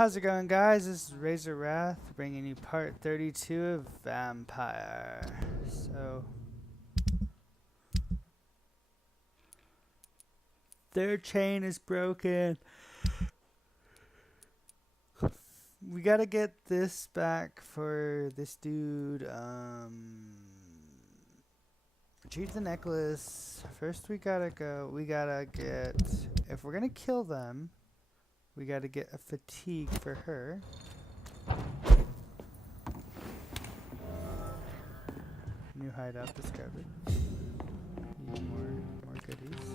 How's it going, guys? This is Razor Wrath bringing you part 32 of Vampyr. So, their chain is broken. We gotta get this back for this dude. Retrieve the necklace. First, we gotta get. If we're gonna kill them, we gotta get a fatigue for her. New hideout discovered. Need more goodies.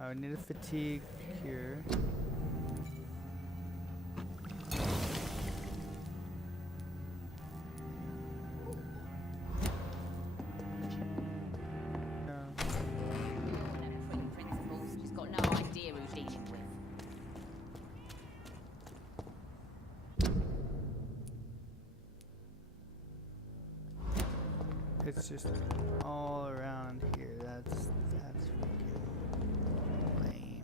I need a fatigue here. It's just all around here. That's freaking lame.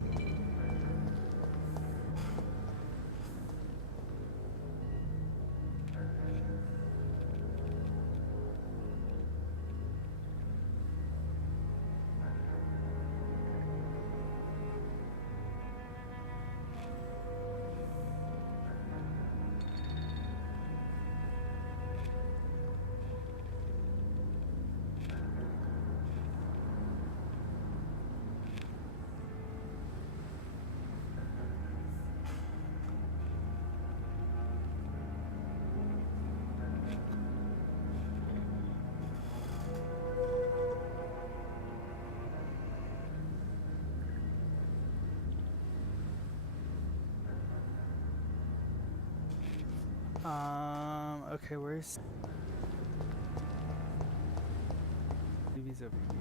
Okay, where's he's over here.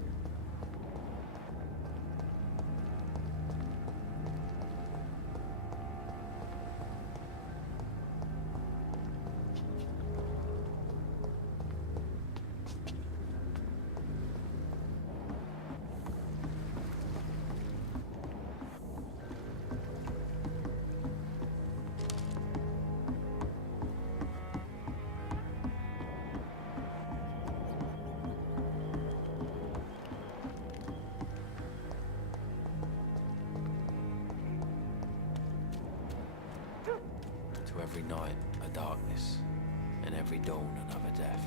To every night a darkness, and every dawn another death.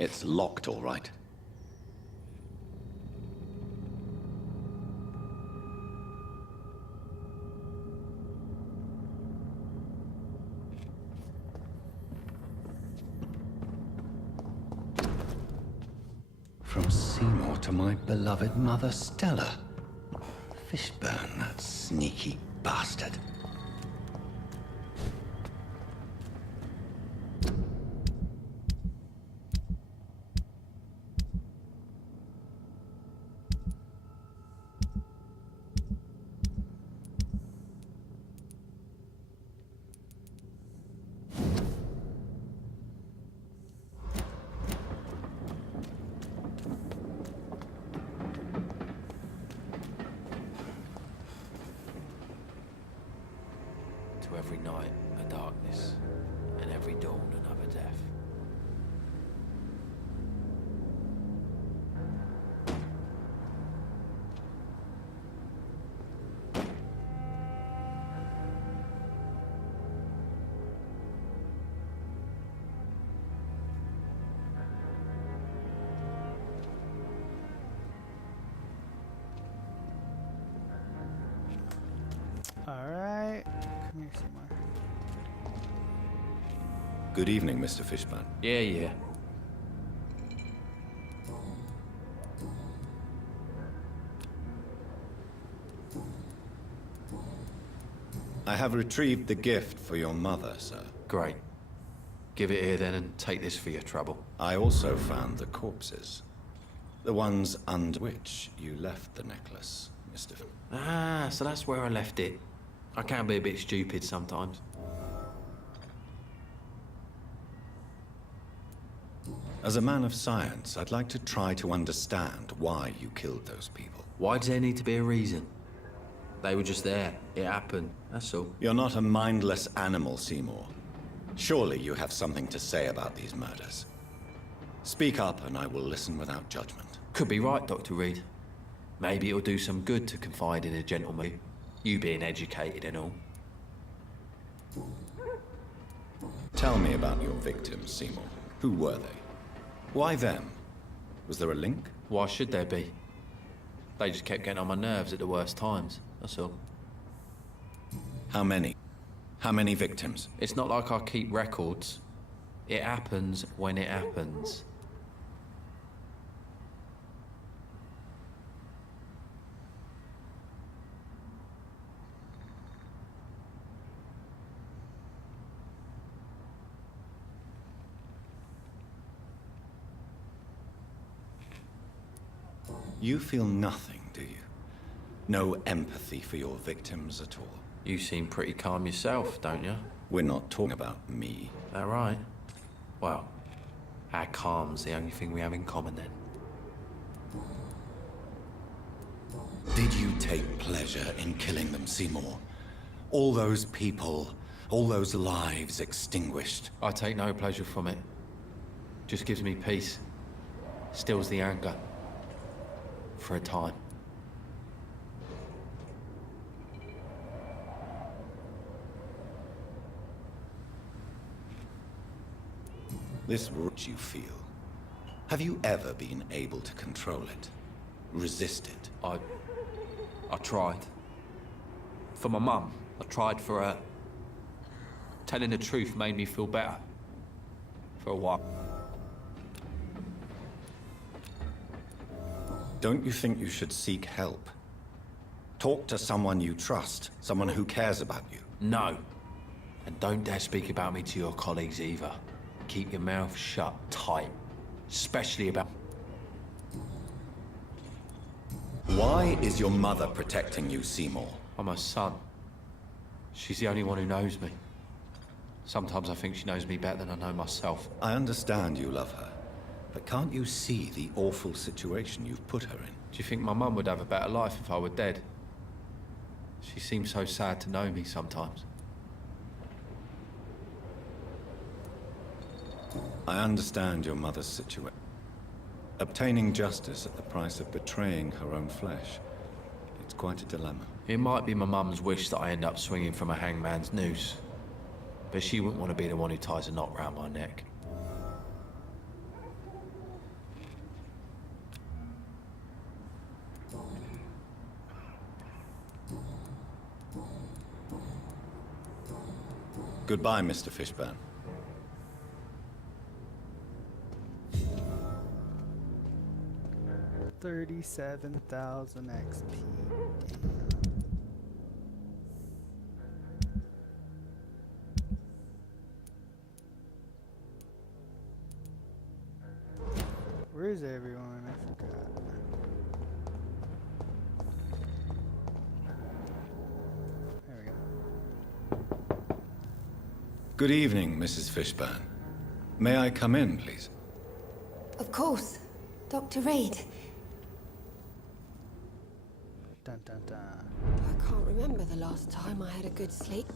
It's locked, all right. From Seymour to my beloved mother Stella. Fishburne, that sneaky bastard. To every night a darkness, and every dawn another death. Good evening, Mr. Fishburne. Yeah. I have retrieved the gift for your mother, sir. Great. Give it here then and take this for your trouble. I also found the corpses. The ones under which you left the necklace, Mr. Ah, so that's where I left it. I can be a bit stupid sometimes. As a man of science, I'd like to try to understand why you killed those people. Why does there need to be a reason? They were just there. It happened. That's all. You're not a mindless animal, Seymour. Surely you have something to say about these murders. Speak up and I will listen without judgment. Could be right, Dr. Reed. Maybe it'll do some good to confide in a gentleman. You being educated and all. Tell me about your victims, Seymour. Who were they? Why them? Was there a link? Why should there be? They just kept getting on my nerves at the worst times, that's all. How many? How many victims? It's not like I keep records. It happens when it happens. You feel nothing, do you? No empathy for your victims at all? You seem pretty calm yourself, don't you? We're not talking about me. That right? Well, our calm's the only thing we have in common then. Did you take pleasure in killing them, Seymour? All those people, all those lives extinguished. I take no pleasure from it. Just gives me peace. Stills the anger. For a time. This rage you feel, have you ever been able to control it? Resist it? I tried. For my mum, I tried for her. Telling the truth made me feel better. For a while. Don't you think you should seek help? Talk to someone you trust, someone who cares about you. No. And don't dare speak about me to your colleagues either. Keep your mouth shut tight. Especially about... Why is your mother protecting you, Seymour? I'm her son. She's the only one who knows me. Sometimes I think she knows me better than I know myself. I understand you love her, but can't you see the awful situation you've put her in? Do you think my mum would have a better life if I were dead? She seems so sad to know me sometimes. I understand your mother's situation. Obtaining justice at the price of betraying her own flesh. It's quite a dilemma. It might be my mum's wish that I end up swinging from a hangman's noose. But she wouldn't want to be the one who ties a knot round my neck. Goodbye, Mr. Fishburne. $37,000 XP. Where's everyone? I forgot. There we go. Good evening, Mrs. Fishburne. May I come in, please? Of course. Dr. Reed. Dun dun dun. I can't remember the last time I had a good sleep.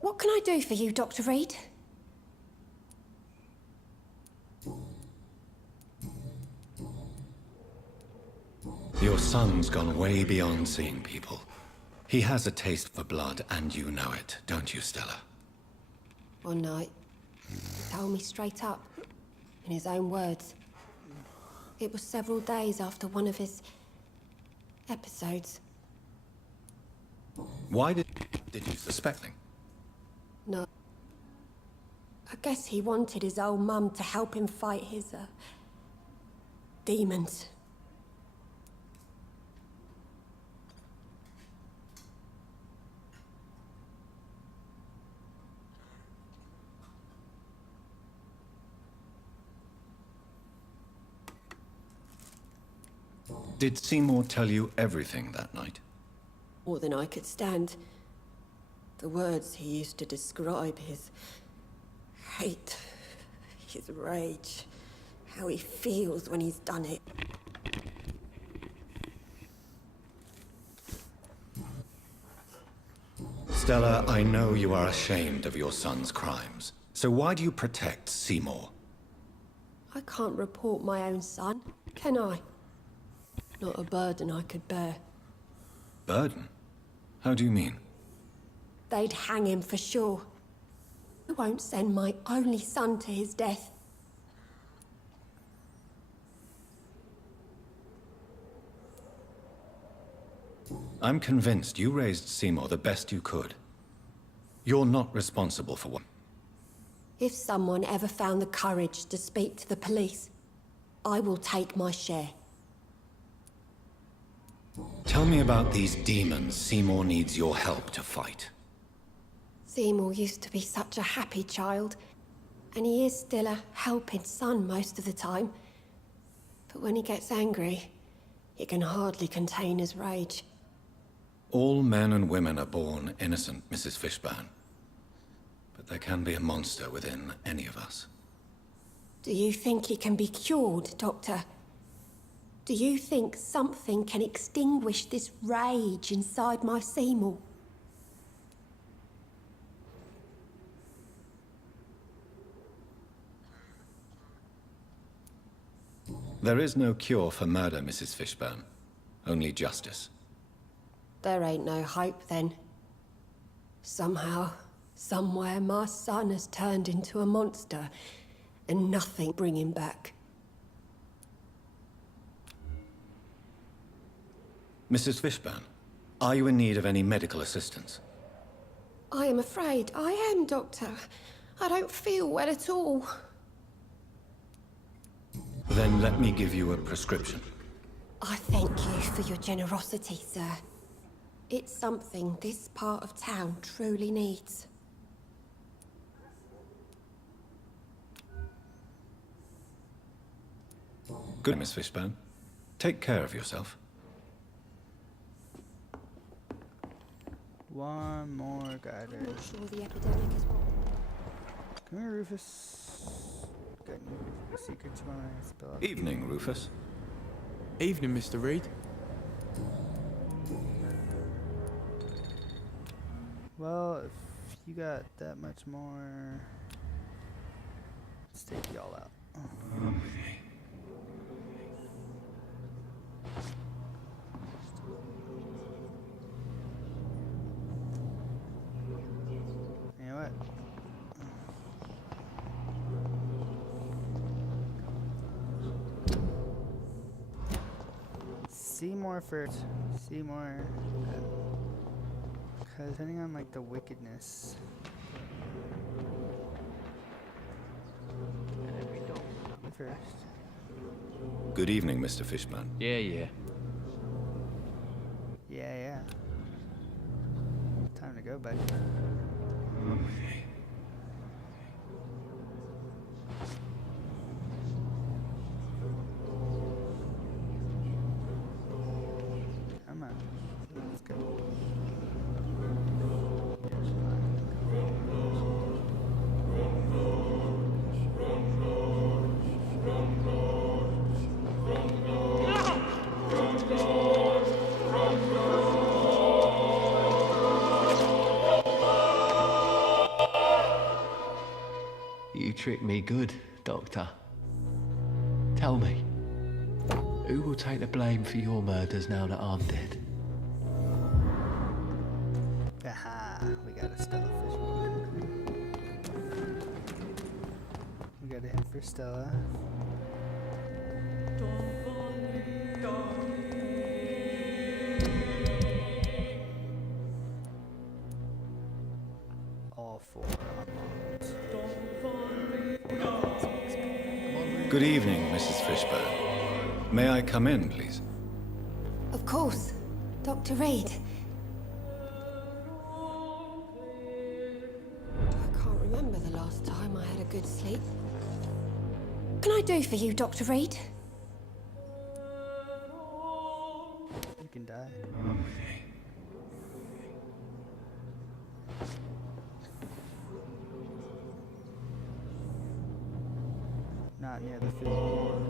What can I do for you, Dr. Reed? Your son's gone way beyond seeing people. He has a taste for blood, and you know it, don't you, Stella? One night, he told me straight up, in his own words. It was several days after one of his episodes. Why did you suspect him? No. I guess he wanted his old mum to help him fight his, demons. Did Seymour tell you everything that night? More than I could stand. The words he used to describe his hate, his rage, how he feels when he's done it. Stella, I know you are ashamed of your son's crimes. So why do you protect Seymour? I can't report my own son, can I? Not a burden I could bear. Burden? How do you mean? They'd hang him for sure. I won't send my only son to his death. I'm convinced you raised Seymour the best you could. You're not responsible for what... If someone ever found the courage to speak to the police, I will take my share. Tell me about these demons Seymour needs your help to fight. Seymour used to be such a happy child, and he is still a helping son most of the time. But when he gets angry, he can hardly contain his rage. All men and women are born innocent, Mrs. Fishburne. But there can be a monster within any of us. Do you think he can be cured, Doctor? Do you think something can extinguish this rage inside my Seymour? There is no cure for murder, Mrs. Fishburne. Only justice. There ain't no hope, then. Somehow, somewhere, my son has turned into a monster, and nothing bring him back. Mrs. Fishburne, are you in need of any medical assistance? I am afraid I am, Doctor. I don't feel well at all. Then let me give you a prescription. I thank you for your generosity, sir. It's something this part of town truly needs. Good, Miss Fishburne. Take care of yourself. One more guider. I'm not sure the epidemic is what. Come here, Rufus. Got any secrets you want to spill out? Evening, Rufus. Evening, Mr. Reed. Well, if you got that much more, let's take y'all out. You know what? Seymour first. Seymour. Because depending on like the wickedness. First. Good evening, Mr. Fishburne. Yeah, yeah. Yeah. Time to go, buddy. Come on. Let's go. You tricked me good, Doctor. Tell me, who will take the blame for your murders now that I'm dead? Aha, we got a Stella fish. We got a hint for Stella. All four unlocked. Good evening, Mrs. Fishburne. May I come in, please? Of course. Dr. Reed. I can't remember the last time I had a good sleep. What can I do for you, Dr. Reed? You can die. Not near the physical.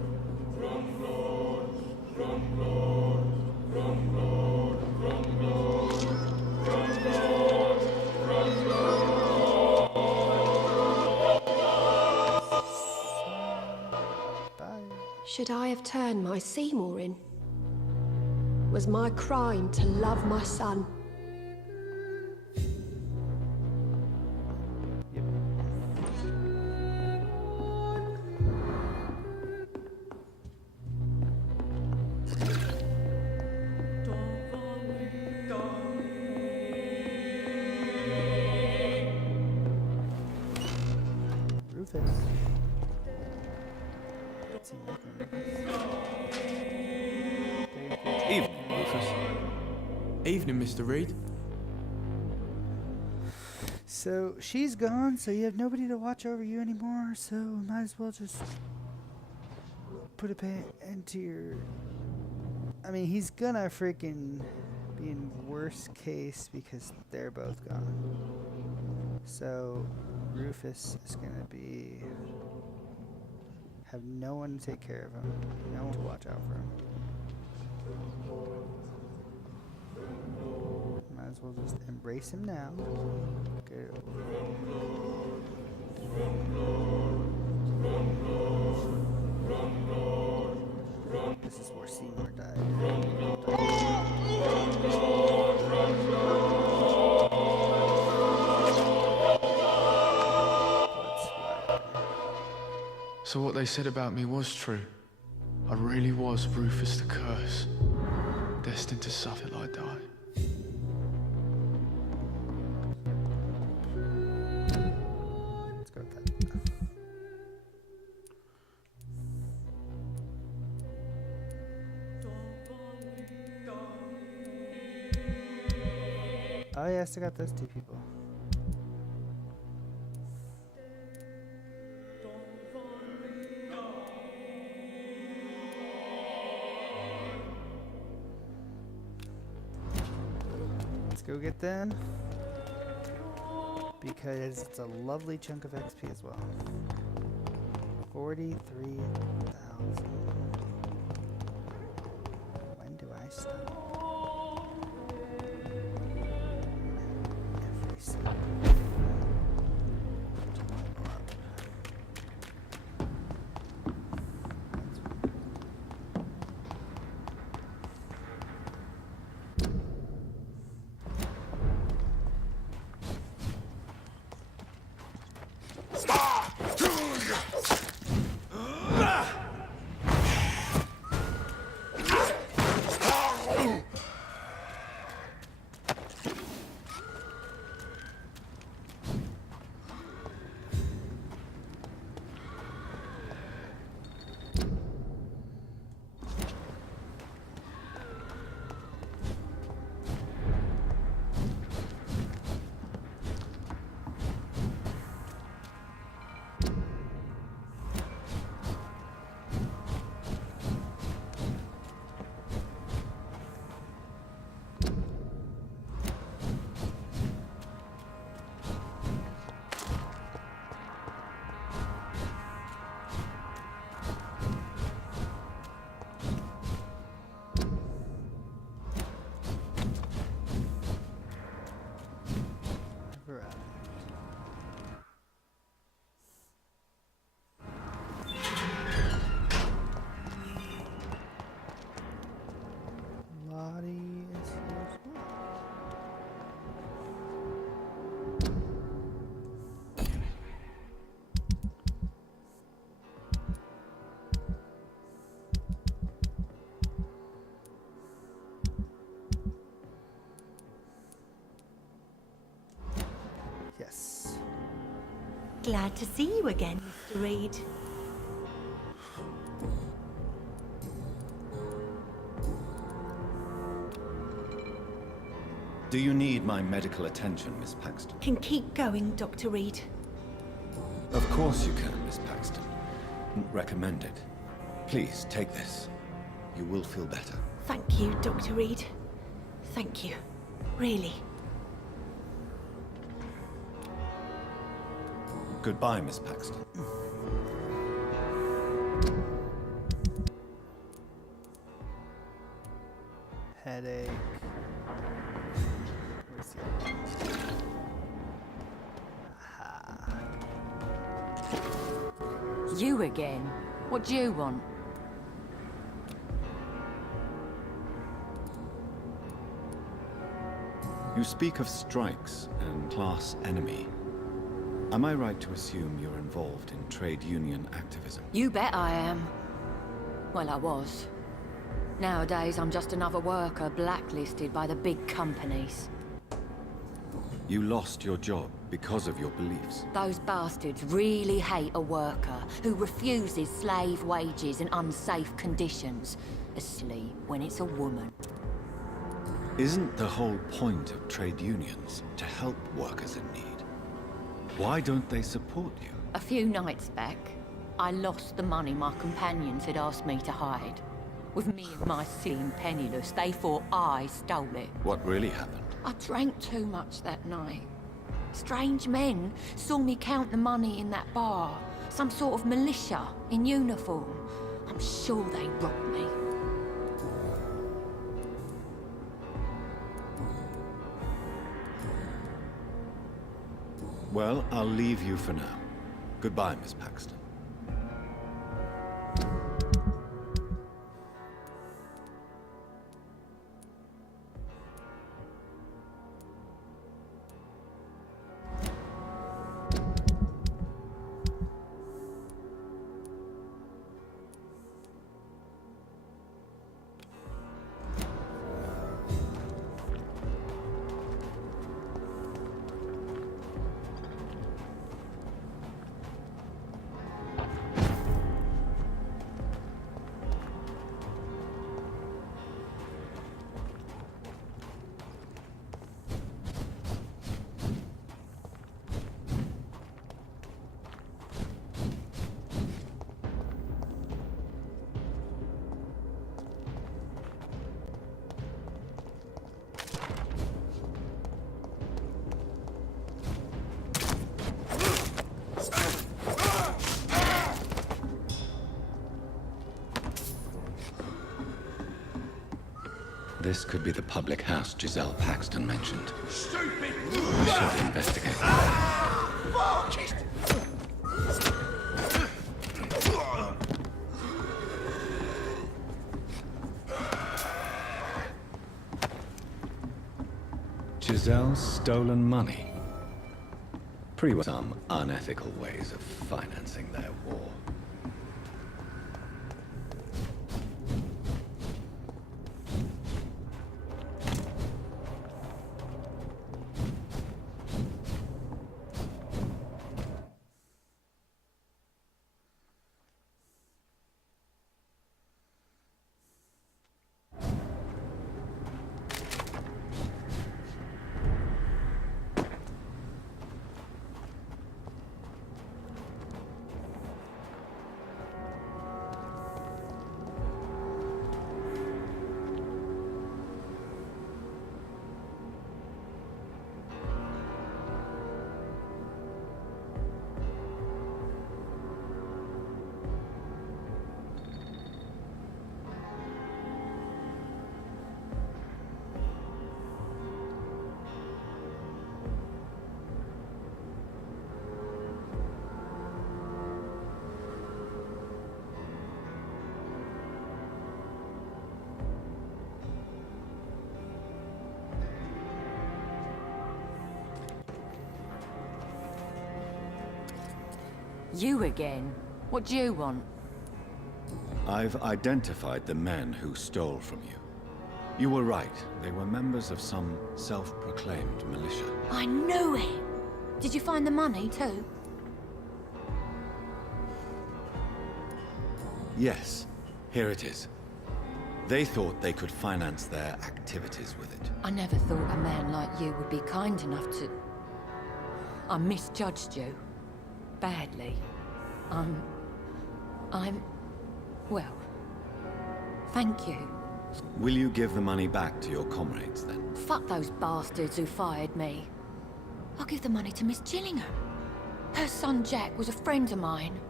Bye. Should I have turned my Seymour in? Was my crime to love my son? Yep. Rufus. Let's see, Evening, Rufus. Evening, Mr. Reed. So she's gone, so you have nobody to watch over you anymore, so might as well just put a pin into your... I mean, he's gonna freaking be in worst case because they're both gone. So Rufus is gonna be... have no one to take care of him, no one to watch out for him. Might as well just embrace him now. Get it over. This is where Seymour died. So what they said about me was true. I really was Rufus the Curse, destined to suffer till I die. Let's go with that. Oh yeah, I still got those two people. Let's go get them. Because it's a lovely chunk of XP as well. 43,000. When do I stop? Every single Lottie is here as well. Yes. Glad to see you again, Mr. Reed. Do you need my medical attention, Miss Paxton? Can keep going, Dr. Reed. Of course you can, Miss Paxton. Recommend it. Please, take this. You will feel better. Thank you, Dr. Reed. Thank you. Really. Goodbye, Miss Paxton. Headache. Where's the... You again? What do you want? You speak of strikes and class enemy. Am I right to assume you're involved in trade union activism? You bet I am. Well, I was. Nowadays, I'm just another worker blacklisted by the big companies. You lost your job because of your beliefs. Those bastards really hate a worker who refuses slave wages and unsafe conditions, asleep when it's a woman. Isn't the whole point of trade unions to help workers in need? Why don't they support you? A few nights back, I lost the money my companions had asked me to hide. With me and my sin penniless, they thought I stole it. What really happened? I drank too much that night. Strange men saw me count the money in that bar. Some sort of militia in uniform. I'm sure they robbed me. Well, I'll leave you for now. Goodbye, Miss Paxton. This could be the public house Giselle Paxton mentioned. Stupid! We should investigate. Giselle's stolen money. Some unethical ways of financing their war. You again? What do you want? I've identified the men who stole from you. You were right. They were members of some self-proclaimed militia. I knew it! Did you find the money too? Yes, here it is. They thought they could finance their activities with it. I never thought a man like you would be kind enough to... I misjudged you. Badly. Well, thank you. Will you give the money back to your comrades, then? Fuck those bastards who fired me. I'll give the money to Miss Gillingham. Her son Jack was a friend of mine.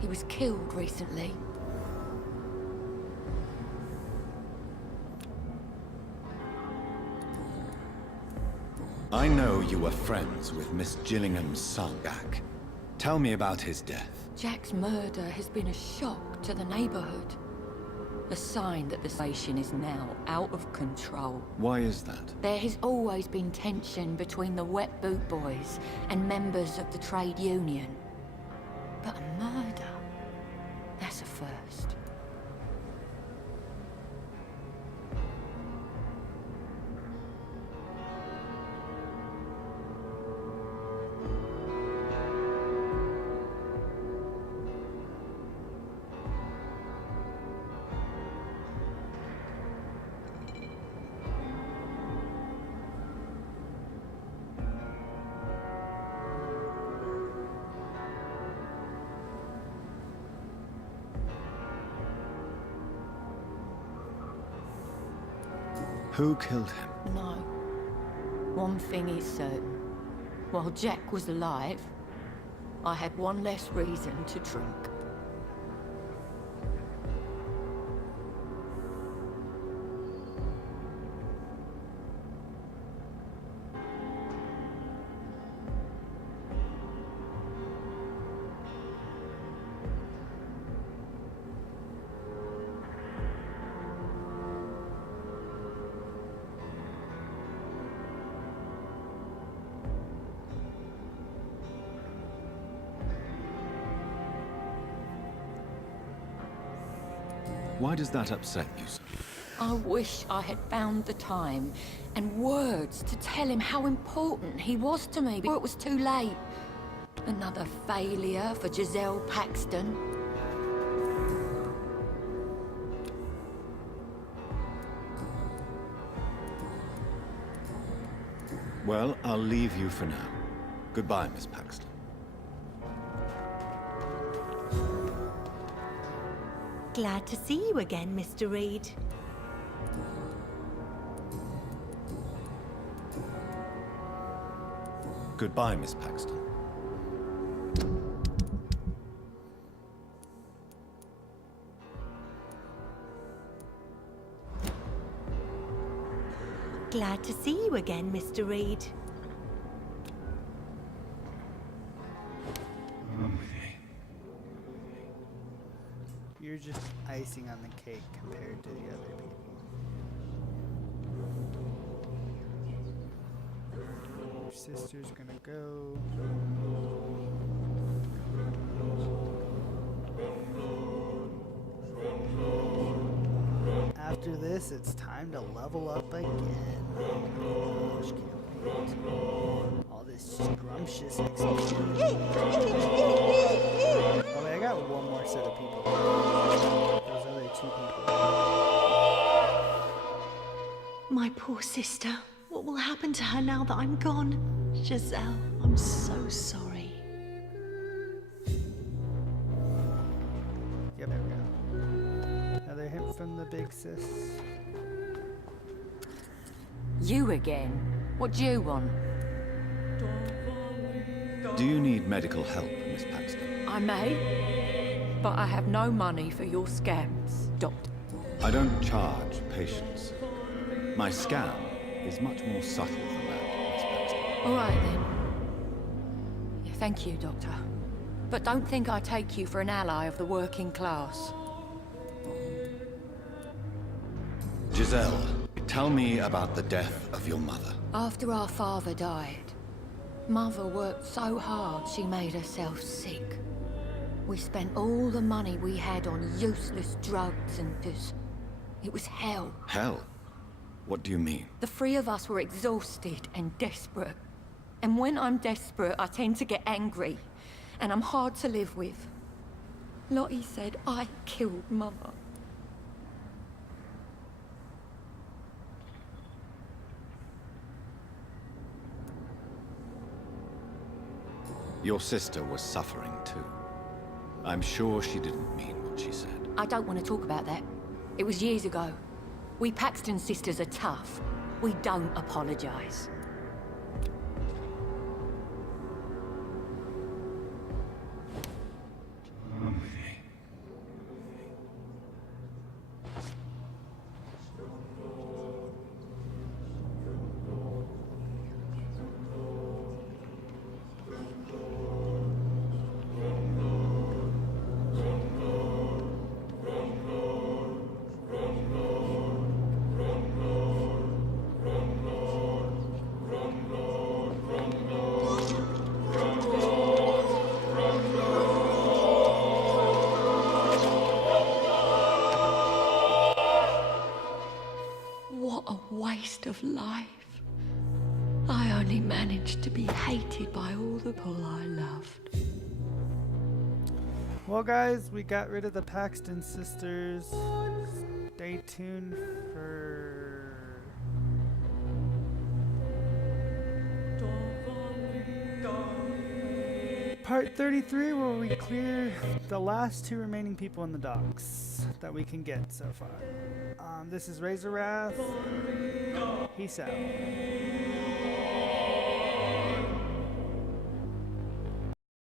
He was killed recently. I know you were friends with Miss Gillingham's son, Jack. Tell me about his death. Jack's murder has been a shock to the neighborhood. A sign that the station is now out of control. Why is that? There has always been tension between the Wet Boot Boys and members of the trade union. But a murder? That's a first. Who killed him? No. One thing is certain. While Jack was alive, I had one less reason to drink. Why does that upset you so? I wish I had found the time and words to tell him how important he was to me before it was too late. Another failure for Giselle Paxton. Well, I'll leave you for now. Goodbye, Miss Paxton. Glad to see you again, Mr. Reed. Goodbye, Miss Paxton. Glad to see you again, Mr. Reed. You're just icing on the cake compared to the other people. Your sister's gonna go. After this, it's time to level up again. Oh gosh, can't wait. All this scrumptious XP. Oh wait, I got one more set of people. Those other two people. My poor sister. What will happen to her now that I'm gone? Giselle, I'm so sorry. Yep, there we go. Another hint from the big sis. You again? What do you want? Do you need medical help, Miss Paxton? I may, but I have no money for your scams, Doctor. I don't charge patients. My scam is much more subtle than that, Miss Paxton. All right, then. Yeah, thank you, Doctor. But don't think I take you for an ally of the working class. Giselle, tell me about the death of your mother. After our father died, Mother worked so hard she made herself sick. We spent all the money we had on useless drugs and just... It was hell. Hell? What do you mean? The three of us were exhausted and desperate. And when I'm desperate, I tend to get angry. And I'm hard to live with. Lottie said I killed Mother. Your sister was suffering too. I'm sure she didn't mean what she said. I don't want to talk about that. It was years ago. We Paxton sisters are tough. We don't apologize. What a waste of life. I only managed to be hated by all the people I loved. Well, guys, we got rid of the Paxton sisters. Stay tuned for part 33, where we clear the last two remaining people in the docks that we can get so far. This is Razor Wrath. Peace out.